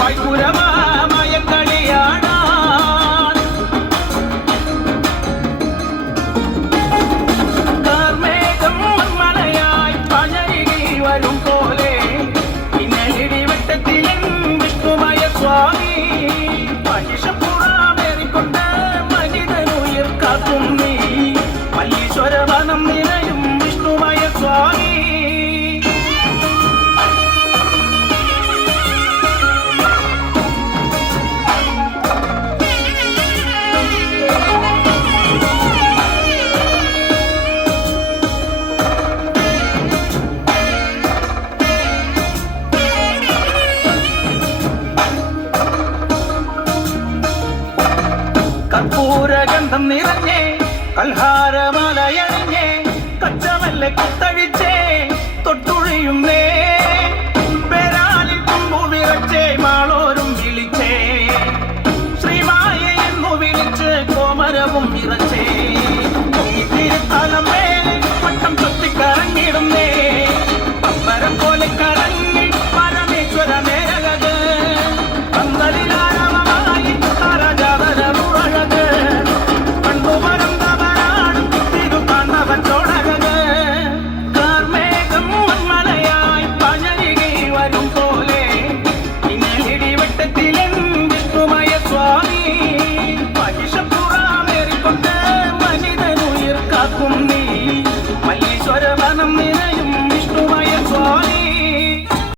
വായ്പുരമായ കളിയാടാ കാർമേഘം മൺമലയായി പഴകിൽ വരും പോലെ ഇന്നലിടിവെട്ടത്തിലും വിഷ്ണുമയ സ്വാമി മഹിഷപ്പുറാമേറിക്കൊണ്ട് മനിതനുയിർ കാക്കും നീ മല്ലീശ്വരവനം നിറയും വിഷ്ണുമയ സ്വാമി കർപ്പൂരഗന്ധം നിറഞ്ഞേ കൽഹാരമലയണിഞ്ഞേ കച്ചമല്ല കുത്തഴിച്ചേ തൊട്ടുഴിയുന്നേ